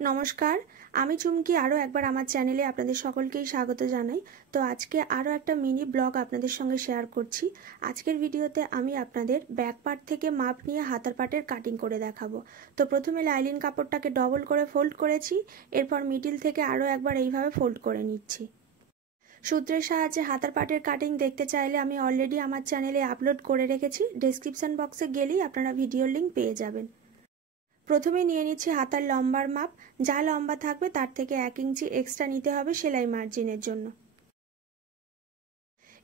नमस्कार आमी चुमकी आरो एकबार आमार चैनेले आपनादेर सकलकेई स्वागत जानाई। तो आजके आरो एकटा मिनी ब्लग आपनादेर संगे शेयर करछि। आजकेर भिडियोते आमी आपनादेर बैक पार्ट थेके माप निये हातार पार्टेर काटिंग करे देखाबो। तो प्रथमे लाइलिन कापड़टाके डबल करे फोल्ड करेछि, एरपर मिडिल थेके आरो एकबार एइभाবে फोल्ड करे निচ্ছি। सूत्रेर साहाज्ये हातार पार्टेर काटिंग देखते चाइले आमी अलरेडी आमार चैनेले आपलोड करे रेखेछि। डेसक्रिपशन बक्से गेलेई आपनारा भिडियोर लिंक पेये जाबेन। प्रथमे निये निচ্ছি हातार लम्बार माप, जा लम्बा थाकबे तार थेके 1 इंची एक्सट्रा निते हबे सेलाई मार्जिनेर जोन्नो।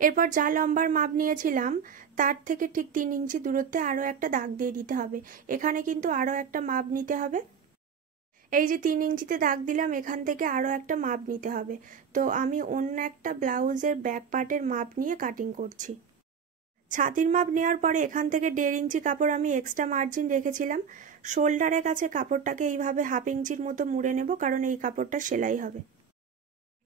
एरपर जा लम्बार माप नियेछिलाम तार थेके ठीक 3 इंची दूरत्वे आरो एकटा दाग दिये दिते हबे। एखाने किन्तु आरो एकटा माप निते हबे। এই যে 3 इंचिते दाग दिलाम एखान थेके आरो एकटा माप निते हबे। तो आमी अन्य एकटा ब्लाउजेर बैक पार्टेर माप निये काटिंग करछि। छातिर माप नेওয়ার পরে এখান থেকে 1.5 इंची কাপড় আমি এক্সট্রা মার্জিন রেখেছিলাম। শোল্ডারের কাছে কাপড়টাকে এইভাবে হাফ ইঞ্চির মতো মুড়ে নেব, কারণ এই কাপড়টা সেলাই হবে।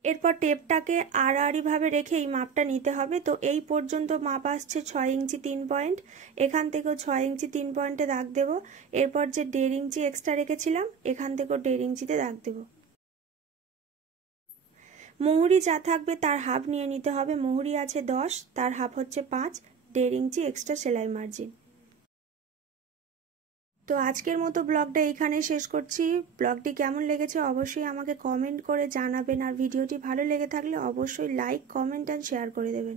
এরপর টেপটাকে আড়াআড়ি ভাবে রেখে এই মাপটা নিতে হবে। তো এই পর্যন্ত মাপ আসছে 6 इंची 3 পয়েন্ট। এখান থেকেও 6 इंची 3 পয়েন্টে দাগ দেব। এরপর যে 1.5 इंची এক্সট্রা রেখেছিলাম এখান থেকেও 1.5 इंचिতে দাগ দেব। মুহুরি যা থাকবে তার হাফ নিয়ে নিতে হবে। মুহুরি আছে 10, তার হাফ হচ্ছে 5, 1.5 इंची एक्सट्रा सेलाई मार्जिन। तो आजकेर मतो ब्लगटा एइखानेই शेष करछि। ब्लगटी केमन लेगेছে অবশ্যই আমাকে কমেন্ট করে জানাবেন, আর ভিডিওটি ভালো লেগে থাকলে অবশ্যই লাইক, কমেন্ট এন্ড শেয়ার করে দেবেন।